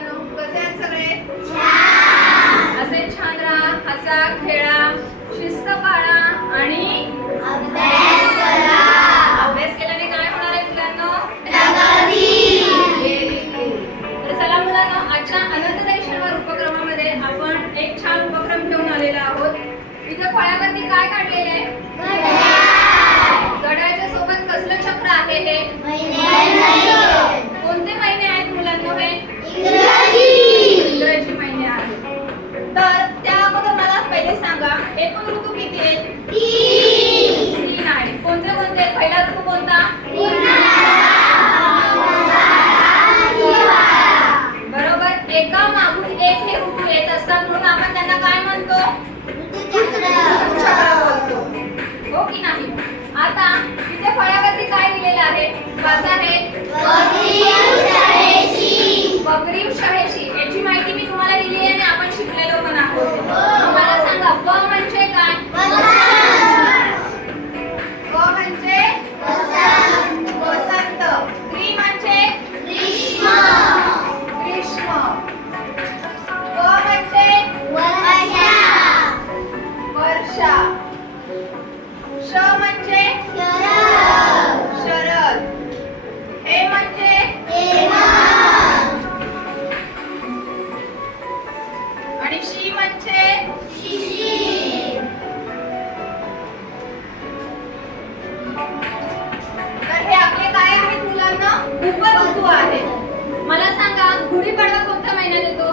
मुलांनो कसे आहेत सगळे? असे छान राहा हसा खेळा शिस्त पाळा आणि अभ्यास केल्याने काय होणार आहे मुलांनो Very good. तर चला मुलांनो आजच्या आनंद शनिवार उपक्रमामध्ये आपण एक छान उपक्रम घेऊन आलेला आहोत. इथे फळ्यावरती काय काढलेले आहे? घड्याळच्या आहे वाचा हे बकरी याची माहिती मी तुम्हाला दिली आहे आणि आपण शिकलेलो पण आहोत. मला सांगा ब म्हणजे उपऋतू आहेत मला सांगा गुढीपाडवा कोणत्या महिन्यात येतो?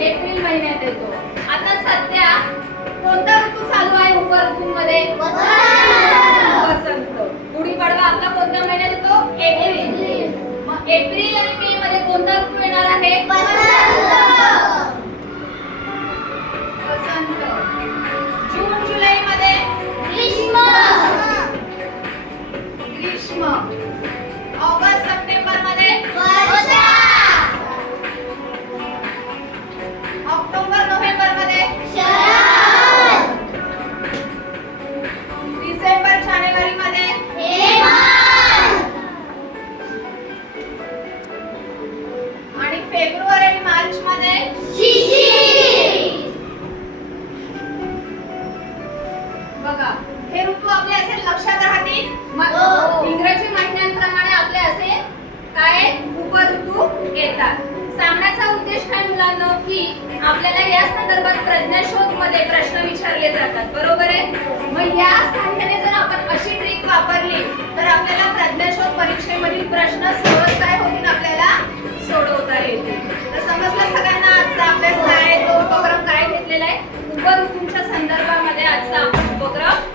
एप्रिल. महिन्यात येतो. आता सध्या कोणता ऋतू चालू आहे उपऋतूमध्ये ऑगस्ट सप्टेंबरमध्ये ऑक्टोबर नोव्हेंबरमध्ये डिसेंबर जानेवारी मध्ये आणि फेब्रुवारी आणि मार्च मध्ये हे ऋतू आपले असे लक्षात राहतील. म- हो. इंग्रजी महिन्यांप्रमाणे आपले असे काय? उपऋतू येतात. सांगण्याचा उद्देश काय मुलांना? की आपल्याला या संदर्भात प्रज्ञाशोधमध्ये प्रश्न विचारले जातात. बरोबर आहे? मग या साह्याने जर आपण अशी ट्रिक वापरली तर आपल्याला प्रज्ञाशोध परीक्षेमधील प्रश्न सहज काय होतील आपल्याला सोडवता येतील. तर समजलं सगळ्यांना आजचा अभ्यास काय तो उपक्रम काय घेतलेला आहे? उपऋतूंच्या संदर्भामध्ये आजचा आपण उपक्रम.